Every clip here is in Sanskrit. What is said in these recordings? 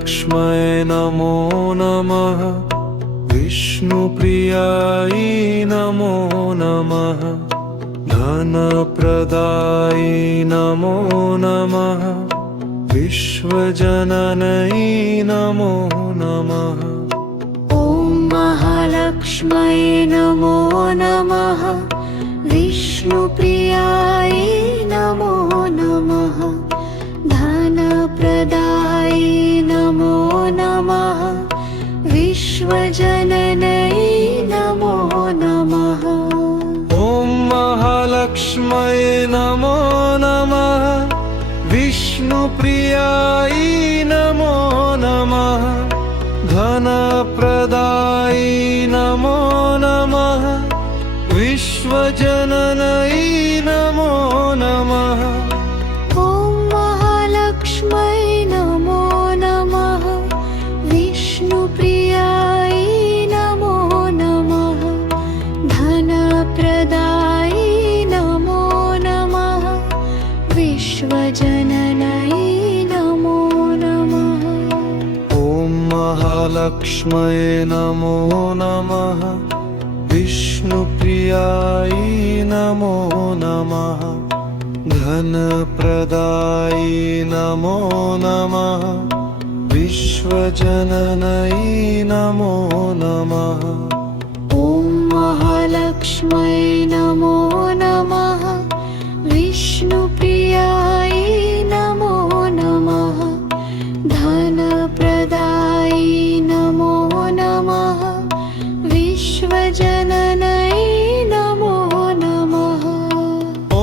महालक्ष्म्यै नमो नमः। विष्णुप्रियायै नमो नमः। धनप्रदायै नमो नमः। विश्वजनन्यै नमो नमः। ॐ महालक्ष्म्यै नमो नमः। विष्णुप्रियायै नमो नमः। धनप्रदायै नमो नमः। विश्वजनन्यै नमो नमः। ॐ महालक्ष्म्यै नमो नमः। विष्णुप्रियायै नमो नमः। धनप्रदायै नमो नमः। विश्वजनन्यै नमो नमः। ॐ महालक्ष्म्यै नमो नमः। विष्णुप्रियायै नमो नमः। धनप्रदायै नमो नमः। विश्वजनन्यै नमो नमः। ॐ महालक्ष्म्यै नमो नमः। विष्णुप्रियायै नमो नमः। धनप्रदायै नमो नमः। विश्वजनन्यै नमो नमः। ॐ महालक्ष्म्यै नमो नमः। विष्णुप्रियायै नमो नमः। धनप्रदायै नमो नमः। विश्वजनन्यै नमो नमः। ॐ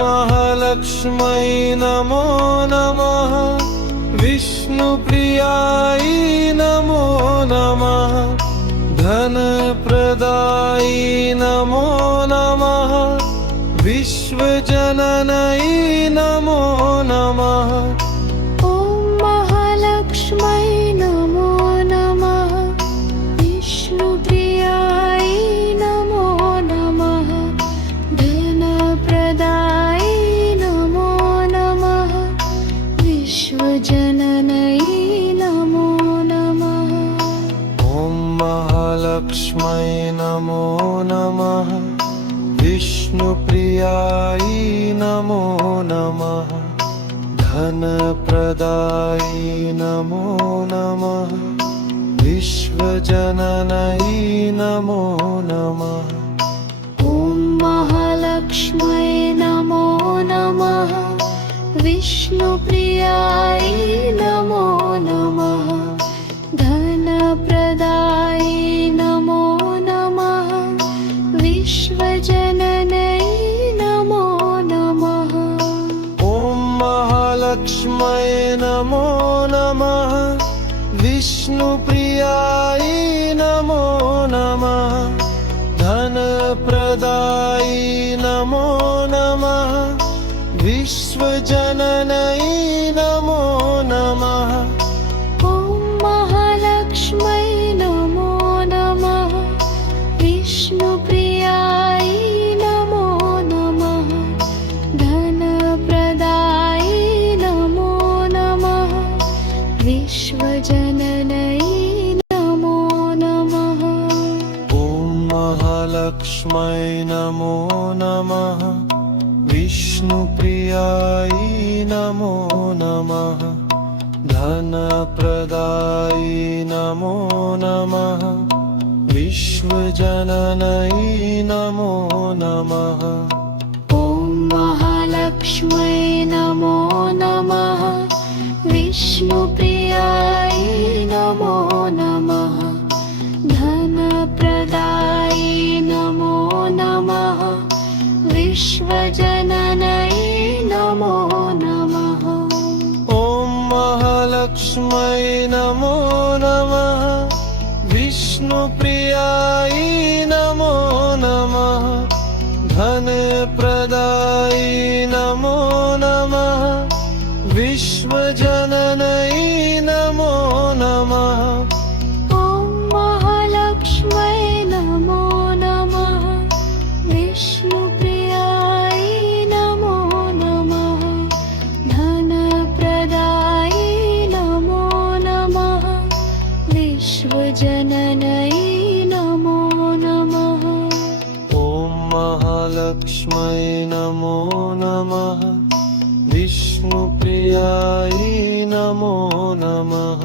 महालक्ष्म्यै नमो नमः। विष्णुप्रियायै नमो नमः। धनप्रदायै नमो नमः। विश्वजनन्यै नमो नमः। ॐ महालक्ष्म्यै नमो नमः। विष्णुप्रियायै नमो नमः। धनप्रदायै नमो नमः। विश्वजनन्यै नमो नमः। ॐ महालक्ष्म्यै नमो नमः। विष्णुप्रियायै नमो नमः। धनप्रदायै नमो नमः। विश्वजनन्यै नमो नमः। ॐ महालक्ष्म्यै नमो नमः। विष्णुप्रियायै नमो नमः। धनप्रदायै नमो नमः। विश्वजनन्यै नमो नमः। ॐ महालक्ष्म्यै नमो नमः। विष्णुप्रियायै नमो नमः। धनप्रदायै नमो नमः। विश्वजनन्यै नमो नमः। ॐ महालक्ष्म्यै नमो नमः। विष्णुप्रियायै नमो नमः। धनप्रदायै नमो नमः। विश्वजनन्यै नमो नमः। ॐ महालक्ष्म्यै नमो नमः। विष्णुप्रियायै नमो नमः। धनप्रदायै नमो नमः। विश्वजनन्यै नमो नमः। ॐ महालक्ष्म्यै नमो नमः। विष्णुप्रियायै नमो नमः। धनप्रदायै नमो नमः। विश्वजनन्यै नमो नमः। ॐ महालक्ष्म्यै नमो नमः। विष्णुप्रियायै नमो नमः। धनप्रदायै नमो नमः। विश्वजनन्यै नमो नमः। ॐ महालक्ष्म्यै नमो नमः। विष्णुप्रियायै नमो नमः। धनप्रदायै नमो नमः। महालक्ष्मै नमो नमः विष्णुप्रियायै नमो नमः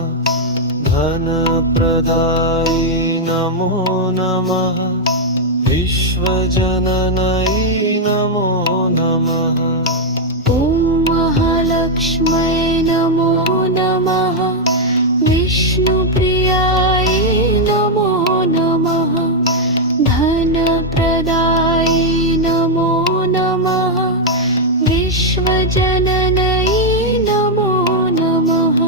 धनप्रदायै नमो नमः विश्वजननै नमो नमः ॐ महालक्ष्मै नमो नमः विष्णुप्रियाय नमो नमः धनप्रदाय नमो नमः विश्वजननै नमो नमः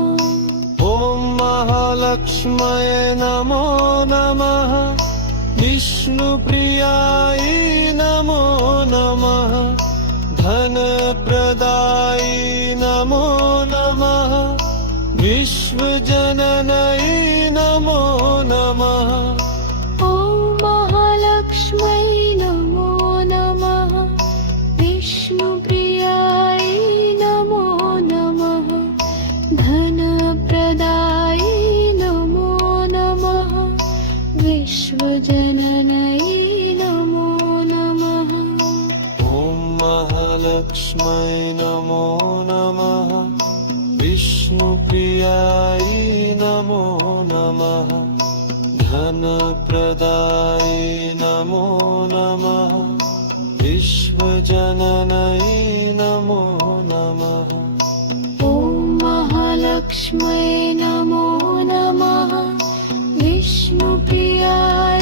ॐ महालक्ष्मै नमो नमः विष्णुप्रियाय नमो नमः धनप्रदाय नमो नमः विश्वजननै नमो नमः ॐ महालक्ष्मै नमो नमः विष्णुप्रियाय नमो नमः धनप्रदाय नमो नमः विश्वजननै नमो नमः ॐ महालक्ष्मै नमो नमः विष्णुप्रियाय नमो नमः धनप्रदाय नमो नमः विश्वजननै नमो नमः ॐ महालक्ष्मै नमो नमः विष्णुप्रियाय